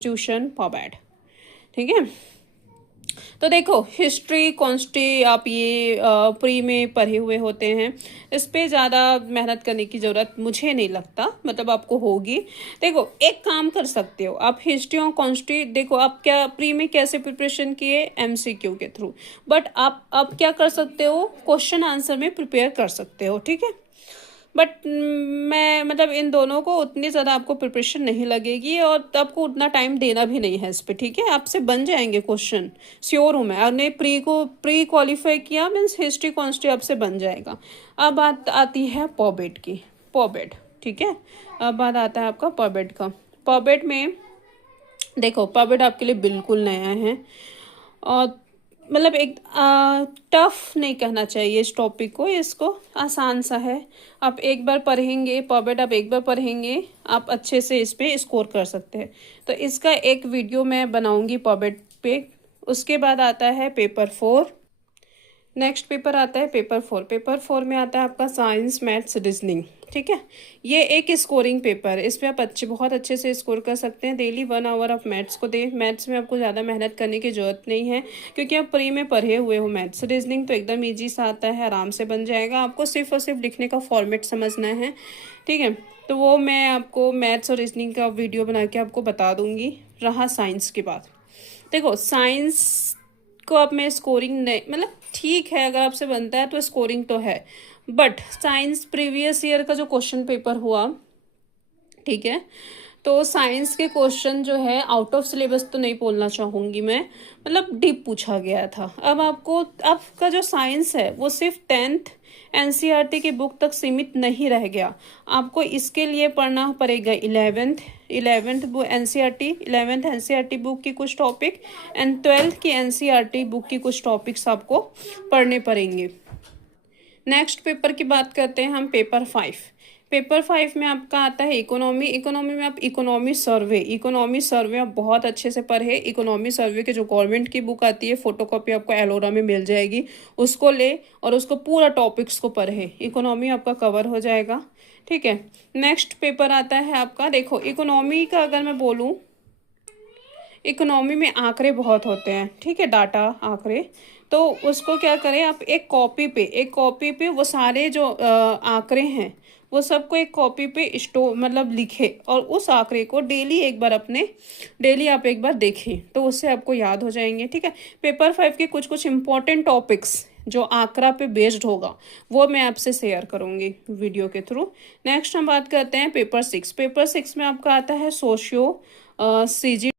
Tuition पॉबैड। ठीक है, तो देखो हिस्ट्री कॉन्स्टी आप ये प्री में पढ़े हुए होते हैं, इस पे ज़्यादा मेहनत करने की ज़रूरत मुझे नहीं लगता, मतलब आपको होगी। देखो एक काम कर सकते हो आप, हिस्ट्री और कॉन्स्टी देखो आप क्या प्री में कैसे प्रिपरेशन किए, एमसीक्यू के थ्रू, बट आप अब क्या कर सकते हो, क्वेश्चन आंसर में प्रिपेयर कर सकते हो। ठीक है, बट मैं मतलब इन दोनों को उतनी ज़्यादा आपको प्रिपरेशन नहीं लगेगी और आपको उतना टाइम देना भी नहीं है इस पर। ठीक है, आपसे बन जाएंगे क्वेश्चन, श्योर हूँ मैं। आपने प्री क्वालिफाई किया मीन्स हिस्ट्री कॉन्स्टी आपसे बन जाएगा। अब बात आती है पॉबेट की, पॉबेट। ठीक है, अब बात आता है आपका पॉबेट का। पॉबेट में देखो पॉबेट आपके लिए बिल्कुल नया है और मतलब एक टफ नहीं कहना चाहिए इस टॉपिक को, इसको आसान सा है। आप एक बार पढ़ेंगे पॉबेट, आप एक बार पढ़ेंगे आप अच्छे से इस पे स्कोर कर सकते हैं। तो इसका एक वीडियो मैं बनाऊंगी पॉबेट पे। उसके बाद आता है पेपर 4, नेक्स्ट पेपर आता है पेपर 4। पेपर 4 में आता है आपका साइंस मैथ्स रीजनिंग। ठीक है, ये एक स्कोरिंग पेपर है, इस पर आप बहुत अच्छे से स्कोर कर सकते हैं। डेली 1 आवर आप मैथ्स को दें, मैथ्स में आपको ज़्यादा मेहनत करने की ज़रूरत नहीं है क्योंकि आप प्री में पढ़े हुए हो मैथ्स। रीजनिंग तो एकदम ईजी सा आता है, आराम से बन जाएगा, आपको सिर्फ और सिर्फ लिखने का फॉर्मेट समझना है। ठीक है, तो वो मैं आपको मैथ्स और रीजनिंग का वीडियो बना के आपको बता दूंगी। रहा साइंस की बात, देखो साइंस को अब मैं स्कोरिंग नहीं, मतलब ठीक है अगर आपसे बनता है तो स्कोरिंग तो है, बट साइंस प्रीवियस ईयर का जो क्वेश्चन पेपर हुआ, ठीक है, तो साइंस के क्वेश्चन जो है आउट ऑफ सिलेबस तो नहीं बोलना चाहूँगी मैं, मतलब डीप पूछा गया था। अब आपको आपका जो साइंस है वो सिर्फ 10th एनसीईआरटी की बुक तक सीमित नहीं रह गया, आपको इसके लिए पढ़ना पड़ेगा 11th book NCERT, 11th NCERT book की कुछ टॉपिक एंड 12th की एनसीईआरटी बुक की कुछ टॉपिक्स आपको पढ़ने पड़ेंगे। नेक्स्ट पेपर की बात करते हैं हम, पेपर 5। पेपर 5 में आपका आता है इकोनॉमी। इकोनॉमी में आप इकोनॉमी सर्वे आप बहुत अच्छे से पढ़े। इकोनॉमी सर्वे के जो गवर्नमेंट की बुक आती है फोटोकॉपी आपको एलोरा में मिल जाएगी, उसको ले और उसको पूरा टॉपिक्स को पढ़े, इकोनॉमी आपका कवर हो जाएगा। ठीक है, नेक्स्ट पेपर आता है आपका, देखो इकोनॉमी का अगर मैं बोलूँ, इकोनॉमी में आंकड़े बहुत होते हैं, ठीक है, डाटा आंकड़े, तो उसको क्या करें आप, एक कॉपी पे वो सारे जो आंकड़े हैं वो सबको एक कॉपी पे स्टोर मतलब लिखे और उस आंकड़े को डेली आप एक बार देखें तो उससे आपको याद हो जाएंगे। ठीक है, पेपर 5 के कुछ इंपॉर्टेंट टॉपिक्स जो आंकड़ा पे बेस्ड होगा वो मैं आपसे शेयर करूंगी वीडियो के थ्रू। नेक्स्ट हम बात करते हैं पेपर 6। पेपर 6 में आपका आता है सोशियो सीजी